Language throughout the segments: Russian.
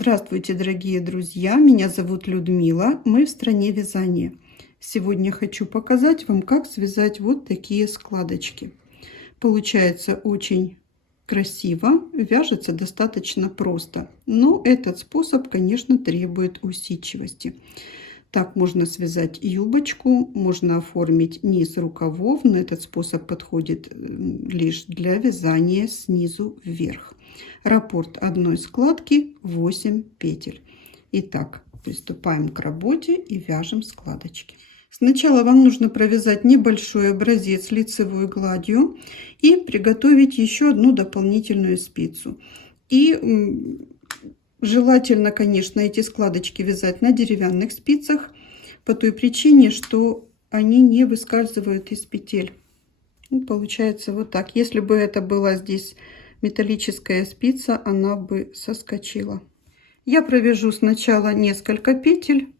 Здравствуйте, дорогие друзья! Меня зовут Людмила. Мы в стране вязания. Сегодня хочу показать вам, как связать вот такие складочки. Получается очень красиво, вяжется достаточно просто. Но этот способ, конечно, требует усидчивости. Так можно связать юбочку, можно оформить низ рукавов, но этот способ подходит лишь для вязания снизу вверх. Раппорт одной складки 8 петель. Итак, приступаем к работе и вяжем складочки. Сначала вам нужно провязать небольшой образец лицевой гладью и приготовить еще одну дополнительную спицу. И желательно, конечно, эти складочки вязать на деревянных спицах, по той причине, что они не выскальзывают из петель. Получается вот так. Если бы это была здесь металлическая спица, она бы соскочила. Я провяжу сначала несколько петель.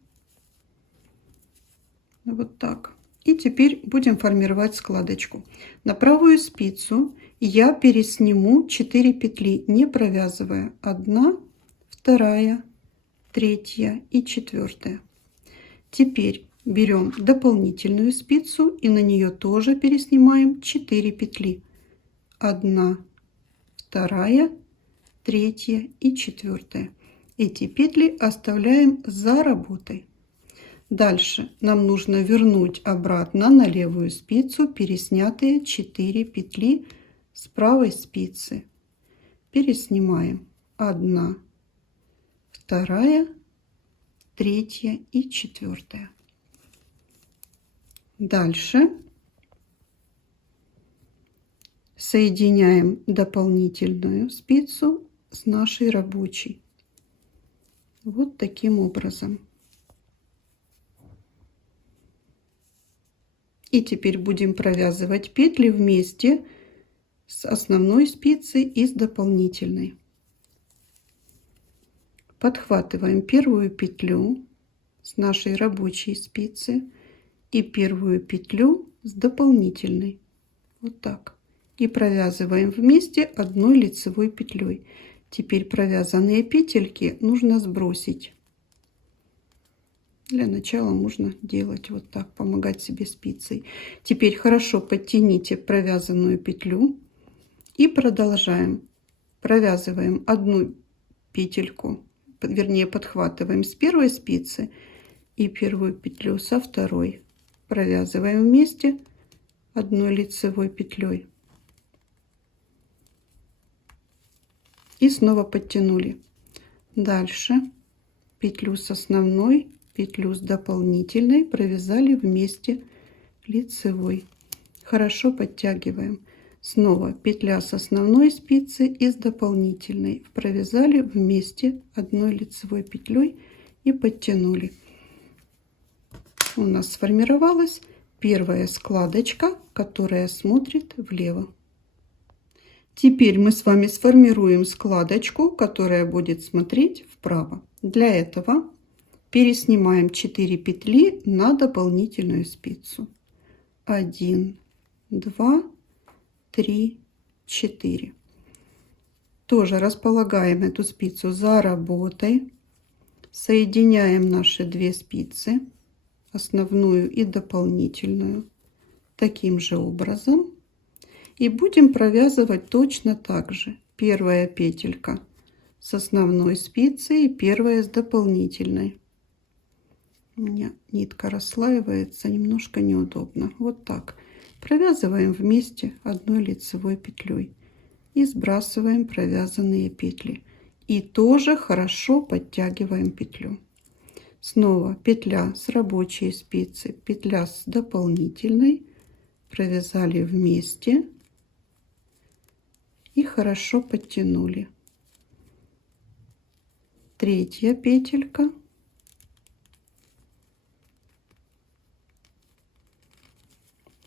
Вот так. И теперь будем формировать складочку. На правую спицу я пересниму 4 петли, не провязывая. 1, 2, 3 и 4. Теперь берем дополнительную спицу и на нее тоже переснимаем 4 петли. 1, 2, 3 и 4. Эти петли оставляем за работой. Дальше нам нужно вернуть обратно на левую спицу переснятые 4 петли с правой спицы. Переснимаем 1, 2, 3 и 4. Дальше соединяем дополнительную спицу с нашей рабочей. Вот таким образом. И теперь будем провязывать петли вместе с основной спицей и с дополнительной. Подхватываем первую петлю с нашей рабочей спицы и первую петлю с дополнительной. Вот так. И провязываем вместе одной лицевой петлей. Теперь провязанные петельки нужно сбросить. Для начала можно делать вот так, помогать себе спицей. Теперь хорошо подтяните провязанную петлю и продолжаем. Провязываем одну петельку, вернее подхватываем с первой спицы и первую петлю со второй. Провязываем вместе одной лицевой петлей. И снова подтянули. Дальше петлю с основной, петлю с дополнительной провязали вместе лицевой. Хорошо подтягиваем. Снова петля с основной спицы и с дополнительной. Провязали вместе одной лицевой петлей и подтянули. У нас сформировалась первая складочка, которая смотрит влево. Теперь мы с вами сформируем складочку, которая будет смотреть вправо. Для этого переснимаем 4 петли на дополнительную спицу. 1, 2, 3, 4. Тоже располагаем эту спицу за работой. Соединяем наши 2 спицы, основную и дополнительную, таким же образом. И будем провязывать точно так же. Первая петелька с основной спицы и первая с дополнительной. У меня нитка расслаивается, немножко неудобно. Вот так. Провязываем вместе одной лицевой петлей и сбрасываем провязанные петли. И тоже хорошо подтягиваем петлю. Снова петля с рабочей спицы, петля с дополнительной. Провязали вместе и хорошо подтянули. Третья петелька.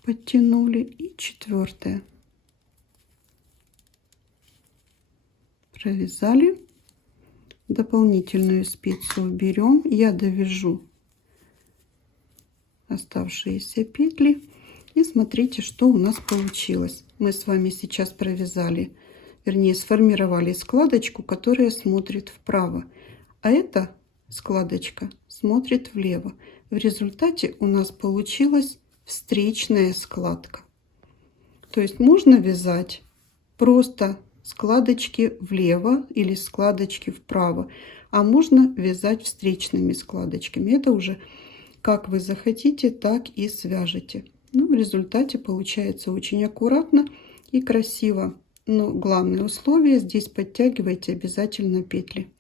Подтянули и 4. Провязали. Дополнительную спицу уберем. Я довяжу оставшиеся петли. И смотрите, что у нас получилось. Мы с вами сейчас провязали, вернее, сформировали складочку, которая смотрит вправо. а эта складочка смотрит влево. В результате у нас получилась встречная складка. То есть можно вязать просто складочки влево или складочки вправо, а можно вязать встречными складочками. Это уже как вы захотите, так и свяжете. Ну, в результате получается очень аккуратно и красиво. Но главное условие: здесь подтягивайте обязательно петли.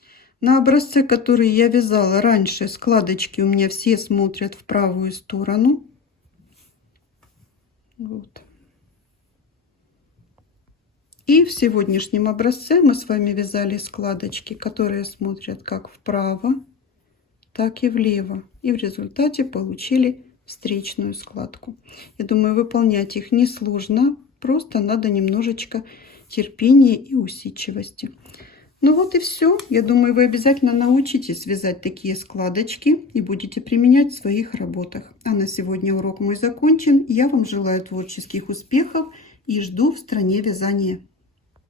На образце, который я вязала раньше, складочки у меня все смотрят в правую сторону. Вот. И в сегодняшнем образце мы с вами вязали складочки, которые смотрят как вправо, так и влево. И в результате получили встречную складку. Я думаю, выполнять их несложно. Просто надо немножечко терпения и усидчивости. Ну вот и все. Я думаю, вы обязательно научитесь вязать такие складочки и будете применять в своих работах. А на сегодня урок мой закончен. Я вам желаю творческих успехов и жду в стране вязания.